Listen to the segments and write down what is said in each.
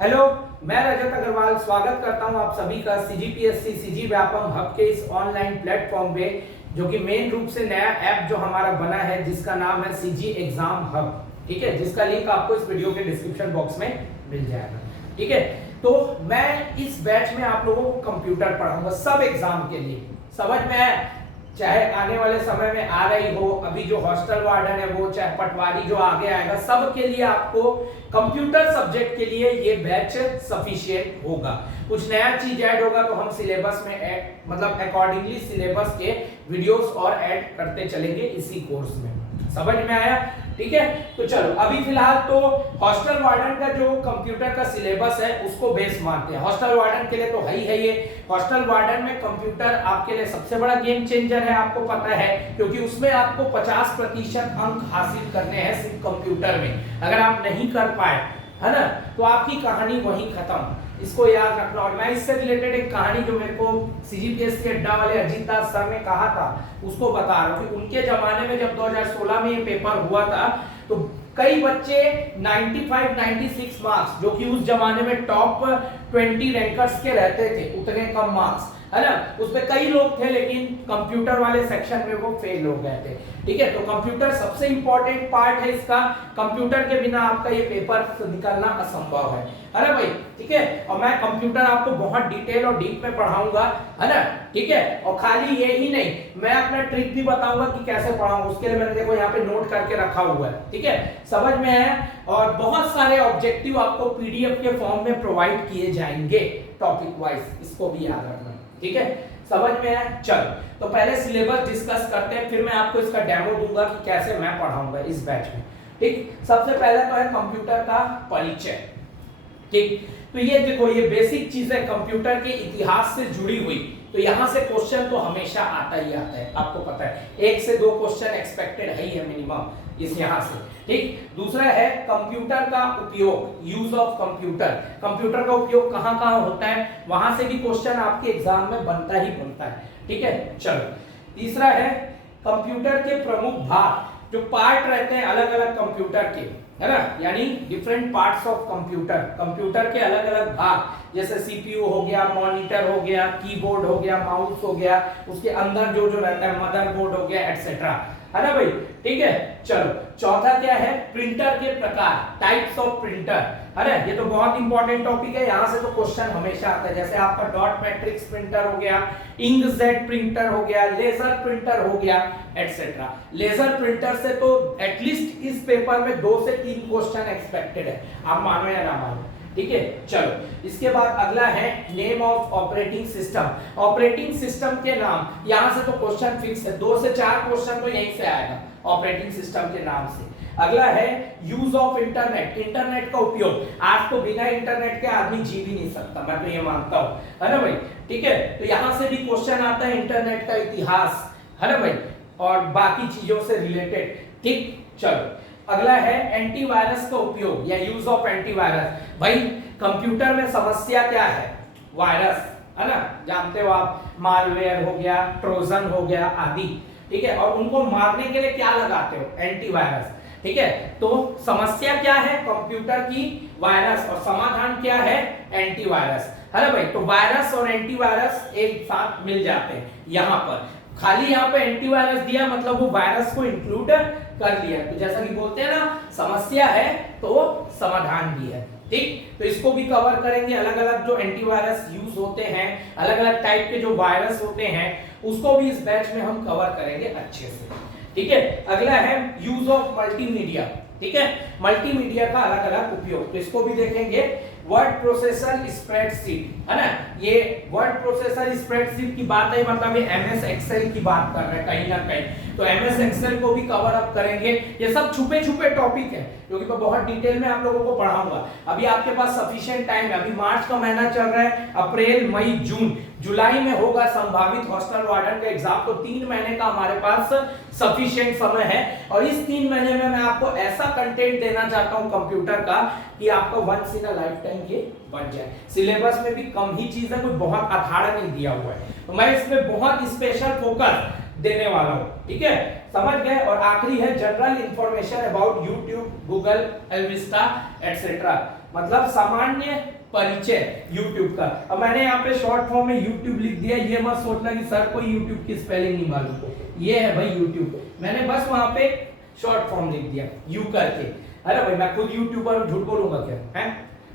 Hello, मैं रजत अग्रवाल स्वागत करता हूं आप सभी का सीजीपीएससी सीजी व्यापम हब के इस ऑनलाइन प्लेटफॉर्म पे, जो कि मेन रूप से नया ऐप जो हमारा बना है जिसका नाम है सीजी एग्जाम हब। ठीक है, जिसका लिंक आपको इस वीडियो के डिस्क्रिप्शन बॉक्स में मिल जाएगा। ठीक है, तो मैं इस बैच में आप लोगों को कंप्यूटर पढ़ाऊंगा सब एग्जाम के लिए। समझ में आया? चाहे आने वाले समय में आ रही हो, अभी जो हॉस्टल वार्डन है वो, चाहे पटवारी जो आगे आएगा, सब के लिए आपको कंप्यूटर सब्जेक्ट के लिए ये बैच सफिशिएंट होगा। कुछ नया चीज ऐड होगा तो हम सिलेबस में ऐड मतलब अकॉर्डिंगली सिलेबस के वीडियोस और ऐड करते चलेंगे इसी कोर्स में। समझ में आया? ठीक है, तो चलो अभी फिलहाल तो हॉस्टल वार्डन का जो कंप्यूटर का सिलेबस है उसको बेस मानते हैं। हॉस्टल वार्डन के लिए तो है ही है ये। हॉस्टल वार्डन में कंप्यूटर आपके लिए सबसे बड़ा गेम चेंजर है, आपको पता है, क्योंकि उसमें आपको 50% अंक हासिल करने हैं सिर्फ कंप्यूटर में। अगर आप नहीं कर पाए, है ना, तो आपकी कहानी वहीं खत्म। इसको याद रखना। और मैं इससे रिलेटेड एक कहानी जो मेरे को सीजीपीएससी अड्डा वाले अजीत दास सर ने कहा था उसको बता रहा हूं कि उनके जमाने में जब 2016 में ये पेपर हुआ था तो कई बच्चे 95-96 मार्क्स, जो कि उस जमाने में टॉप 20 रैंकर्स के रहते थे, उतने कम मार्क्स, है ना, उसमें कई लोग थे, लेकिन कंप्यूटर वाले सेक्शन में वो फेल हो गए थे। ठीक है, तो कंप्यूटर सबसे इंपॉर्टेंट पार्ट है इसका। कंप्यूटर के बिना आपका ये पेपर निकलना असंभव है ना भाई? ठीक है, और मैं कंप्यूटर आपको बहुत डिटेल और डीप में पढ़ाऊंगा, है ना? ठीक है, और खाली ये ही नहीं, मैं अपना ट्रिक भी बताऊंगा कि कैसे पढ़ाऊं। उसके लिए मैंने देखो यहाँ पे नोट करके रखा हुआ है। ठीक है, समझ में है? और बहुत सारे ऑब्जेक्टिव आपको पीडीएफ के फॉर्म में प्रोवाइड किए जाएंगे टॉपिक वाइज, इसको भी याद रखना। ठीक है, समझ में आया? चलो, तो पहले सिलेबस डिस्कस करते हैं, फिर मैं आपको इसका डेमो दूंगा कि कैसे मैं पढ़ाऊंगा इस बैच में। ठीक, सबसे पहले तो है कंप्यूटर का परिचय। ठीक, तो ये देखो, ये बेसिक चीज है कंप्यूटर के इतिहास से जुड़ी हुई। तो यहां से क्वेश्चन तो हमेशा आता ही आता है, आपको पता है, 1 से 2 क्वेश्चन एक्सपेक्टेड है ही है मिनिमम इस यहां से। ठीक, दूसरा है कंप्यूटर का उपयोग, यूज ऑफ कंप्यूटर। कंप्यूटर का उपयोग कहां कहां होता है, वहां से भी क्वेश्चन आपके एग्जाम में बनता ही बनता है। ठीक है, चलो, तीसरा है कंप्यूटर के प्रमुख भाग, जो पार्ट रहते हैं अलग अलग कंप्यूटर के, है ना, यानी different parts of computer, computer के अलग अलग भाग, जैसे सीपीयू हो गया, मॉनिटर हो गया, कीबोर्ड हो गया, माउस हो गया, उसके अंदर जो जो रहता है मदरबोर्ड हो गया, एटसेट्रा, है ना भाई? ठीक है, चलो, चौथा क्या है, प्रिंटर के प्रकार, टाइप्स ऑफ प्रिंटर, है ना? ये तो बहुत इंपॉर्टेंट टॉपिक है, यहां से तो क्वेश्चन हमेशा आता है। जैसे आपका डॉट मैट्रिक्स प्रिंटर हो गया, इंकजेट प्रिंटर हो गया, लेजर प्रिंटर हो गया, एटसेट्रा। लेजर प्रिंटर से तो एटलीस्ट इस पेपर में 2 से 3 क्वेश्चन एक्सपेक्टेड है, आप मानो या ना मानो। ठीक है, चलो, इसके बाद अगला है name of operating system. Operating system के नाम, यहां से तो क्वेश्चन फिक्स है, 2 से 4 क्वेश्चन तो यहीं से आएगा ऑपरेटिंग सिस्टम के नाम से। अगला है यूज ऑफ इंटरनेट, इंटरनेट का उपयोग। आज तो बिना इंटरनेट के आदमी जी भी नहीं सकता, मैं तो ये मानता हूं, है ना भाई? ठीक है, तो यहां से भी क्वेश्चन आता है इंटरनेट का इतिहास, है ना भाई, और बाकी चीजों से रिलेटेड। ठीक, चलो, अगला है एंटीवायरस का उपयोग या यूज ऑफ एंटीवायरस। भाई कंप्यूटर में समस्या क्या है? वायरस, है ना, जानते हो आप, मालवेयर हो गया, ट्रोजन हो गया आदि। ठीक है, और उनको मारने के लिए क्या लगाते हो? एंटीवायरस। ठीक है, तो समस्या क्या है कंप्यूटर की? वायरस, और समाधान क्या है? एंटीवायरस, है ना भाई? तो वायरस और एंटीवायरस एक साथ मिल जाते हैं यहां पर। खाली यहाँ पे एंटीवायरस दिया मतलब वो वायरस को इंक्लूड कर लिया। तो जैसा कि बोलते हैं ना, समस्या है तो समाधान भी है। ठीक, तो इसको भी कवर करेंगे। अलग अलग जो एंटीवायरस यूज होते हैं, अलग अलग टाइप के जो वायरस होते हैं, उसको भी इस बैच में हम कवर करेंगे अच्छे से। ठीक है, अगला है यूज ऑफ मल्टीमीडिया। ठीक है, मल्टीमीडिया का अलग अलग उपयोग, तो इसको भी देखेंगे। वर्ड प्रोसेसर स्प्रेडशीट, है ना, ये वर्ड प्रोसेसर स्प्रेडशीट की बात है, मतलब ये एमएस एक्सेल की बात कर रहे हैं कहीं ना कहीं, तो एमएस एक्सेल को भी कवर अप करेंगे। ये सब छुपे छुपे टॉपिक है, क्योंकि मैं बहुत डिटेल में आप लोगों को पढ़ाऊंगा। अभी आपके पास सफिशिएंट टाइम है, अभी मार्च का महीना चल रहा है, अप्रैल, मई, जून, जुलाई में होगा संभावित हॉस्टल वार्डन का एग्जाम, तो 3 महीने का हमारे पास सफिशिएंट समय है। और इस 3 महीने में मैं आपको ऐसा कंटेंट देना चाहता हूं कंप्यूटर का कि आपका once in a lifetime ये बन जाए। सिलेबस में भी कम ही चीज है, कोई बहुत अखाड़ा नहीं दिया हुआ है, तो मैं इसमें बहुत स्पेशल फोकस देने वाला हूं, ठीक है, समझ गए। और आखिरी है general information about YouTube, Google, एल्विस्टा एटसेट्रा, मतलब सामान्य परिचय यूट्यूब का। अब मैंने यहाँ पे शॉर्ट फॉर्म में यूट्यूब लिख दिया, ये मत सोचना कि सर को यूट्यूब की स्पेलिंग नहीं मालूम, ये है भाई यूट्यूब, मैंने बस वहां पे शॉर्ट फॉर्म लिख दिया यू करके। अरे भाई मैं खुद यूट्यूबर, झूठ बोलूंगा क्या, है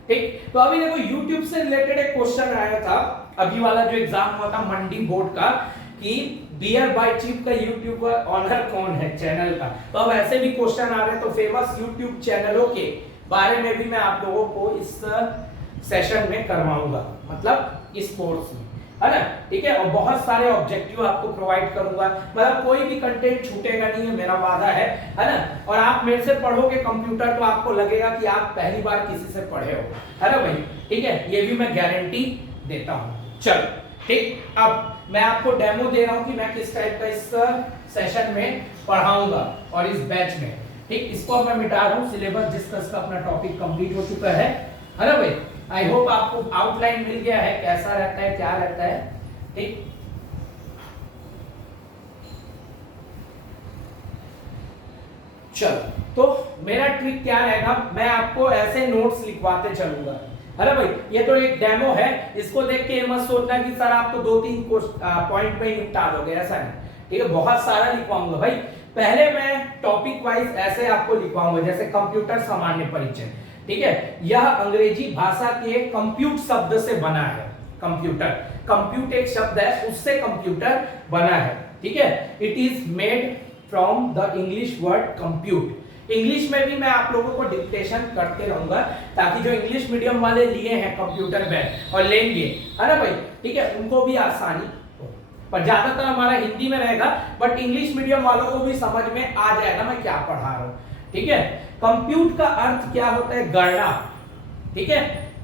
ठीक। तो अभी देखो यूट्यूब से रिलेटेड एक क्वेश्चन आया था अभी वाला जो एग्जाम हुआ था मंडी बोर्ड का, कि बियर बाय चीफ का यूट्यूब का ऑनर कौन है चैनल का। तो अब ऐसे भी क्वेश्चन आ रहे हैं, तो फेमस यूट्यूब चैनलों के बारे में भी मैं आप लोगों को इस सेशन में करवाऊंगा, मतलब इस कोर्स में, है ना, ठीक है। और बहुत सारे ऑब्जेक्टिव आपको प्रोवाइड करूंगा, मतलब कोई भी कंटेंट छूटेगा नहीं है, मेरा वादा है ना। और आप मेरे से पढ़ोगे कंप्यूटर तो आपको लगेगा कि आप पहली बार किसी से पढ़े हो, है ना भाई, ठीक है, ये भी मैं गारंटी देता हूं। चलो ठीक, अब मैं आपको डेमो दे रहा हूं कि मैं किस टाइप का इस सेशन में पढ़ाऊंगा और इस बैच में, ठीक। इसको मैं मिटा रहा हूं, सिलेबस डिस्कस का अपना टॉपिक कंप्लीट हो चुका है ना भाई। आई होप आपको आउटलाइन मिल गया है, कैसा रहता है, क्या रहता है, ठीक। चलो, तो मेरा ट्रिक क्या रहेगा, मैं आपको ऐसे नोट्स लिखवाते चलूंगा, अरे भाई ये तो एक डेमो है, इसको देख के मत सोचना कि सर आप तो 2-3 पॉइंट में ही निपटा दोगे, ऐसा नहीं, ठीक है, बहुत सारा लिखवाऊंगा भाई। पहले मैं टॉपिक वाइज ऐसे आपको लिखवाऊंगा, जैसे कंप्यूटर सामान्य परिचय, ठीक है, यह अंग्रेजी भाषा के कंप्यूट शब्द से बना है, कंप्यूटर, कंप्यूट एक शब्द है, उससे कंप्यूटर बना है, ठीक है। It is made from the English word compute. English में भी मैं आप लोगों को डिक्टेशन करते रहूंगा, ताकि जो इंग्लिश मीडियम वाले लिए हैं कंप्यूटर बैच और लेंगे, है ना भाई, ठीक है, उनको भी आसानी हो। पर ज्यादातर हमारा हिंदी में रहेगा, बट इंग्लिश मीडियम वालों को भी समझ में आ जाएगा मैं क्या पढ़ा रहा हूँ, ठीक है। कंप्यूट का अर्थ क्या होता है, गणना, ठीक है,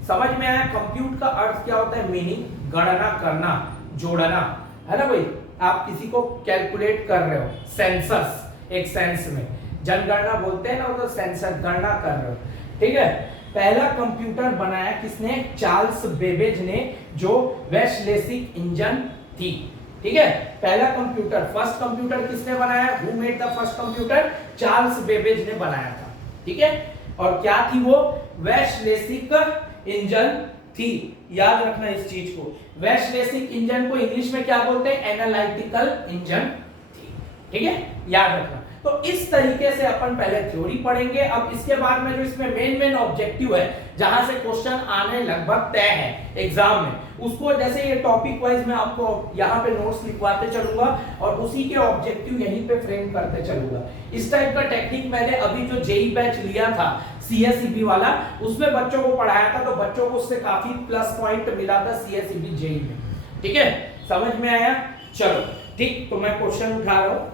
समझ में आया। कंप्यूट का अर्थ क्या होता है, मीनिंग, गणना करना, जोड़ना, है ना भाई। आप किसी को कैलकुलेट कर रहे हो, सेंसस एक सेंस में, जनगणना बोलते हैं ना, वो तो सेंसर, गणना कर रहे हो, ठीक है। पहला कंप्यूटर बनाया किसने, चार्ल्स बेबेज ने, जो वेस्लेसिक इंजन थी, ठीक है। पहला कंप्यूटर, फर्स्ट कंप्यूटर किसने बनाया, who made the first computer, Charles Babbage ने बनाया था, ठीक है। और क्या थी वो, वेस्लेसिक इंजन थी, याद रखना इस चीज को। वेस्लेसिक इंजन को इंग्लिश में क्या बोलते हैं, एनालिटिकल इंजन थी, ठीक है, याद रखना। तो इस तरीके से अपन पहले थ्योरी पढ़ेंगे। अब इसके बाद में जो इसमें मेन ऑब्जेक्टिव है, जहां से क्वेश्चन आने लगभग तय है एग्जाम में, उसको जैसे ये टॉपिक वाइज मैं आपको यहाँ पे नोट्स लिखवाते चलूंगा और उसी के ऑब्जेक्टिव यहीं पे फ्रेम करते चलूंगा। इस टाइप का टेक्निक मैंने अभी जो जेई बैच लिया था सीएसईबी वाला, उसमें बच्चों को पढ़ाया था, तो बच्चों को उससे काफी प्लस पॉइंट मिला था सीएसईबी जेई में, ठीक है, समझ में आया। चलो ठीक, तो मैं क्वेश्चन उठा रहा हूं।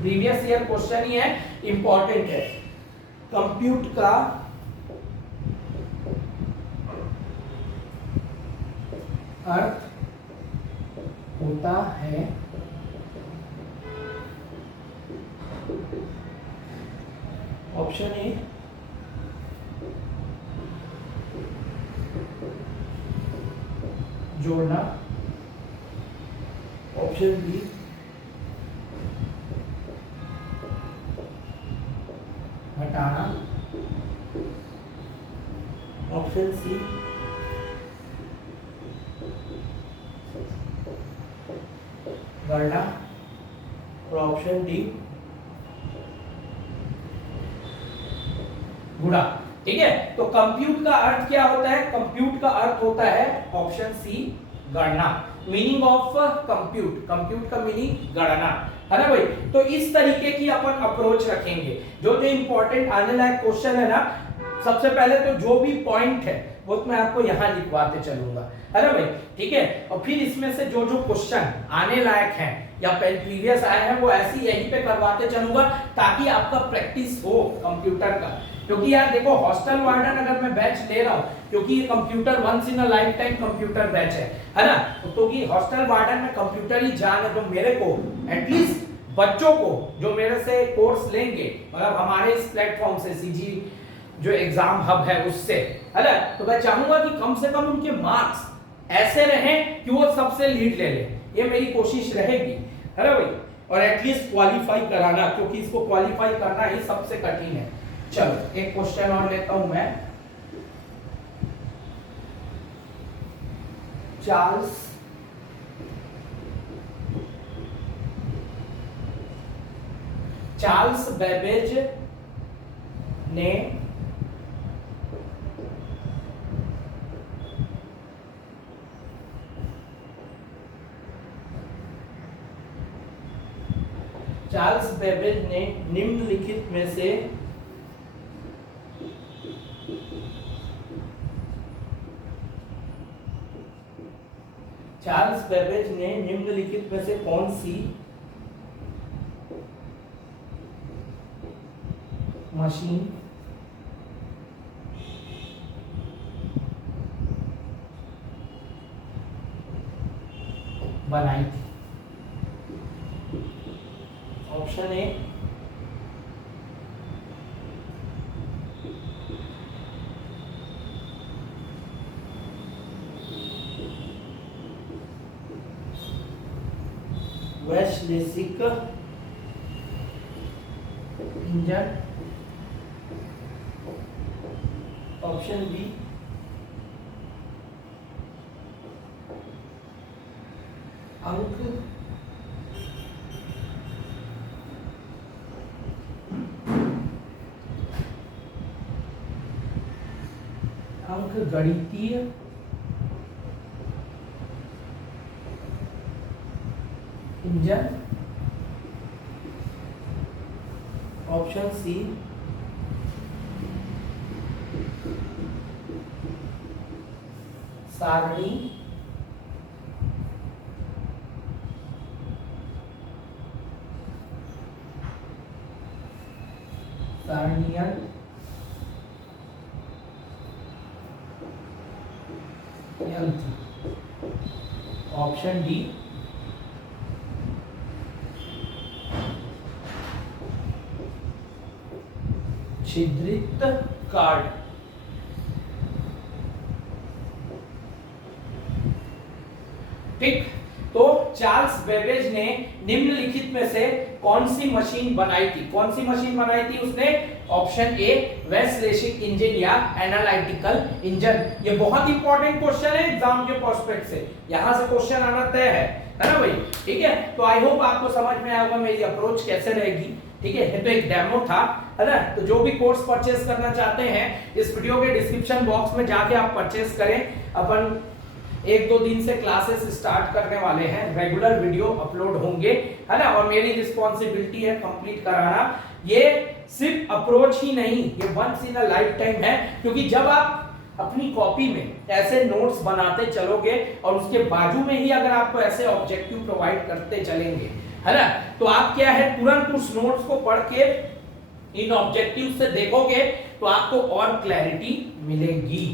प्रीवियस ईयर क्वेश्चन ही है, इंपॉर्टेंट है। कंप्यूट का अर्थ होता है ऑप्शन ए जोड़ना, ऑप्शन बी हटाना, ऑप्शन सी गणना और ऑप्शन डी गुणा, ठीक है। तो कंप्यूट का अर्थ क्या होता है, कंप्यूट का अर्थ होता है ऑप्शन सी गणना, मीनिंग ऑफ कंप्यूट, कंप्यूट का मीनिंग गणना, है ना भाई। तो इस तरीके की अपन अप्रोच रखेंगे। जो जो इंपॉर्टेंट आने लायक क्वेश्चन है ना, सबसे पहले तो जो भी पॉइंट है वो मैं आपको यहाँ लिखवाते चलूंगा, है ना भाई, ठीक है। और फिर इसमें से जो जो क्वेश्चन आने लायक हैं या प्रीवियस आए हैं, वो ऐसे यहीं पे करवाते चलूंगा, ताकि आपका प्रैक्टिस हो कंप्यूटर का। क्योंकि यार देखो, हॉस्टल वार्डन अगर मैं बैच ले रहा हूँ, क्योंकि ये computer once in a lifetime computer batch है ना, क्योंकि हॉस्टल वार्डन में कंप्यूटर ही जान है, तो मेरे को एटलीस्ट बच्चों को जो मेरे से कोर्स लेंगे, मतलब हमारे इस प्लेटफॉर्म से सीजी जो एग्जाम हब है उससे, है ना। तो मैं चाहूंगा कि कम से कम उनके मार्क्स ऐसे रहें कि वो सबसे लीड ले ले, ये मेरी कोशिश रहेगी, है ना भाई। और एटलीस्ट क्वालिफाई कराना, क्योंकि इसको क्वालिफाई करना ही सबसे कठिन है। चलो एक क्वेश्चन और लेता हूं मैं। चार्ल्स बेबेज ने निम्नलिखित में से चार्ल्स बेबेज ने निम्नलिखित में से कौन सी मशीन बनाई थी? ऑप्शन ए वेस्लेसिक इंजन, ऑप्शन बी अंक गणितीय इंजन, ऑप्शन सी सारणी सारणियन यंत्र, ऑप्शन डी छिद्रित कार्ड। ठीक, तो चार्ल्स बेबेज ने निम्नलिखित में से कौन सी मशीन बनाई थी? कौन सी मशीन बनाई थी उसने? ऑप्शन ए वेस्लेशिक इंजन या एनालिटिकल इंजन। ये बहुत इंपॉर्टेंट क्वेश्चन है एग्जाम के पर्सपेक्ट से, यहां से क्वेश्चन आना तय है ना भाई। ठीक है, तो आई होप आपको समझ में आया होगा मेरी अप्रोच कैसे रहेगी। ठीक है, ये तो एक डेमो था, है ना। तो जो भी कोर्स परचेस करना चाहते हैं इस वीडियो के डिस्क्रिप्शन बॉक्स में जाके आप परचेस करें। अपन 1-2 दिन से क्लासेस स्टार्ट करने वाले हैं, रेगुलर वीडियो अपलोड होंगे, है ना। और मेरी रिस्पॉन्सिबिलिटी है कंप्लीट कराना। ये सिर्फ अप्रोच ही नहीं, ये once in a lifetime है, क्योंकि जब आप अपनी कॉपी में ऐसे नोट्स बनाते चलोगे और उसके बाजू में ही अगर आपको ऐसे ऑब्जेक्टिव प्रोवाइड करते चलेंगे, है ना, तो आप क्या है तुरंत उस नोट्स को पढ़ के इन ऑब्जेक्टिव से देखोगे तो आपको और क्लैरिटी मिलेगी,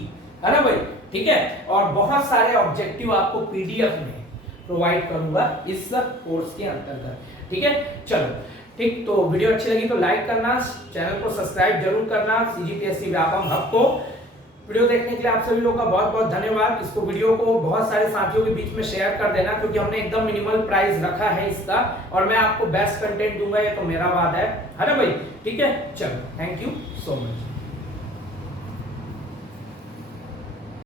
है ना भाई। ठीक है, और बहुत सारे ऑब्जेक्टिव आपको पीडीएफ में प्रोवाइड करूंगा इस कोर्स के अंतर्गत। ठीक है, चलो ठीक, तो वीडियो अच्छी लगी तो लाइक करना, चैनल को सब्सक्राइब जरूर करना, सीजीपीएससी व्यापम हब को। वीडियो देखने के लिए आप सभी लोगों का बहुत बहुत धन्यवाद। इसको वीडियो को बहुत सारे साथियों के बीच में शेयर कर देना, क्योंकि हमने एकदम मिनिमल प्राइस रखा है इसका, और मैं आपको बेस्ट कंटेंट दूंगा, ये तो मेरा वादा है ना भाई। ठीक है, चलो, थैंक यू सो मच।